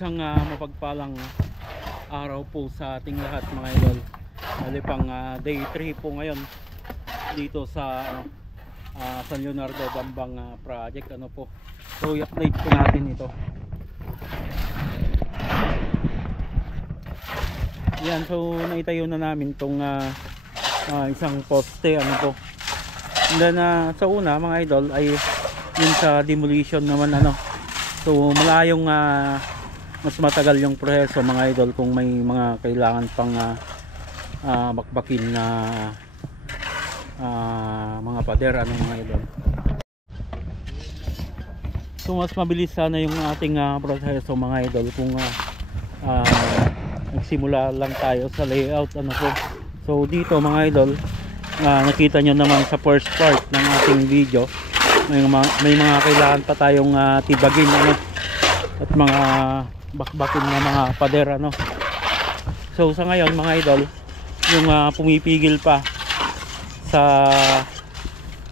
Isang mapagpalang araw po sa ating lahat mga idol. Bali pang day 3 po ngayon dito sa San Leonardo Bambang project po. So i-update po natin ito. Yan, so naitayo na namin tong isang poste po. And then sa una mga idol ay yun sa demolition naman So malayong mas matagal yung proseso mga idol kung may mga kailangan pang bakbakin na mga pader mga idol. So mas mabilis sana yung ating proseso mga idol kung nagsimula lang tayo sa layout po. So dito mga idol, nakita nyo naman sa first part ng ating video, may mga kailangan pa tayong tibagin at mga bakbakin na mga pader So sa ngayon mga idol, yung pumipigil pa sa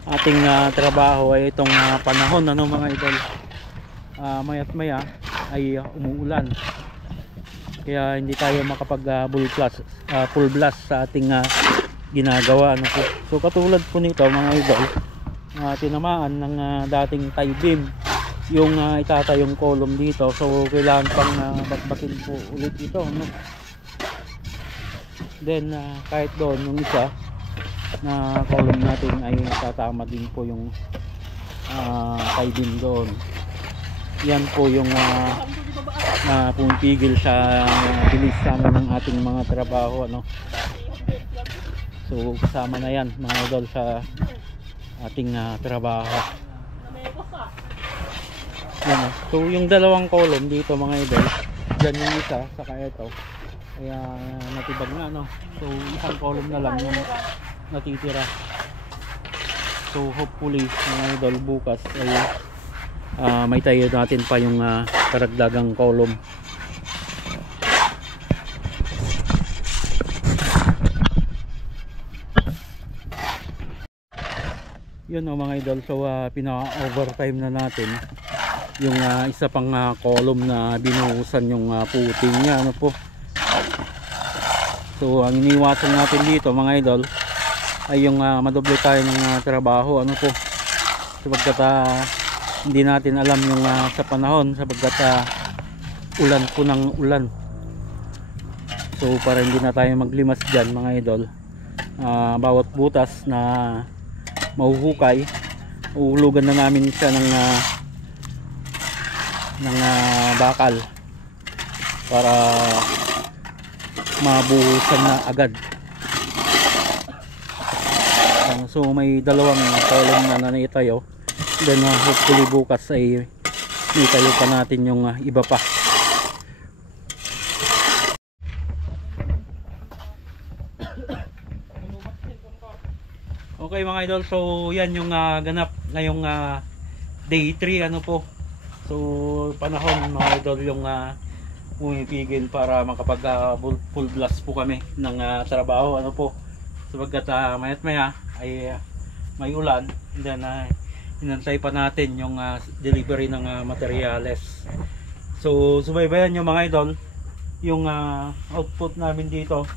ating trabaho ay itong panahon mga idol. Maya't maya ay umuulan, kaya hindi tayo makapag full blast sa ating ginagawa So katulad po nito mga idol, tinamaan ng dating tie beam yung itatayong column dito. So kailangan pang bakbakin po ulit ito Then kahit doon yung isa na column natin ay tatama din po yung tie beam doon. Yan po yung na pumipigil sa bilis sama ng ating mga trabaho So kasama na yan mga idol sa ating trabaho. Yan, so yung dalawang column dito mga idol, dyan yung isa saka ito, kaya natibag na So isang column na lang yung natitira. So hopefully mga idol bukas ay may tayo natin pa yung karagdagang column. Yun mga idol, so pina-overtime na natin yung isa pang column na binuhusan yung puting niya po. So ang iniwasan natin dito mga idol ay yung madoble tayo ng trabaho po, sapagkat hindi natin alam yung sa panahon, sapagkat ulan po ng ulan. So para hindi na tayo maglimas dyan mga idol, bawat butas na mahuhukay, uhulugan na namin siya ng bakal para mabuhusan na agad. So may dalawang column na naitayo. Then hopefully bukas ay itayo pa natin yung iba pa. Okay mga idol, so yan yung ganap ngayong day 3 po. So panahon mga idol yung pumipigil para makapag full blast po kami ng trabaho po, sapagkat mayat maya ay may ulan. And then inantay pa natin yung delivery ng materyales. So subaybayan nyo mga idol yung output namin dito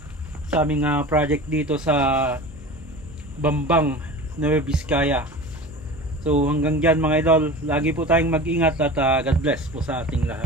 sa aming project dito sa Bambang, Nueva Vizcaya. So hanggang dyan mga idol, lagi po tayong mag-ingat at God bless po sa ating lahat.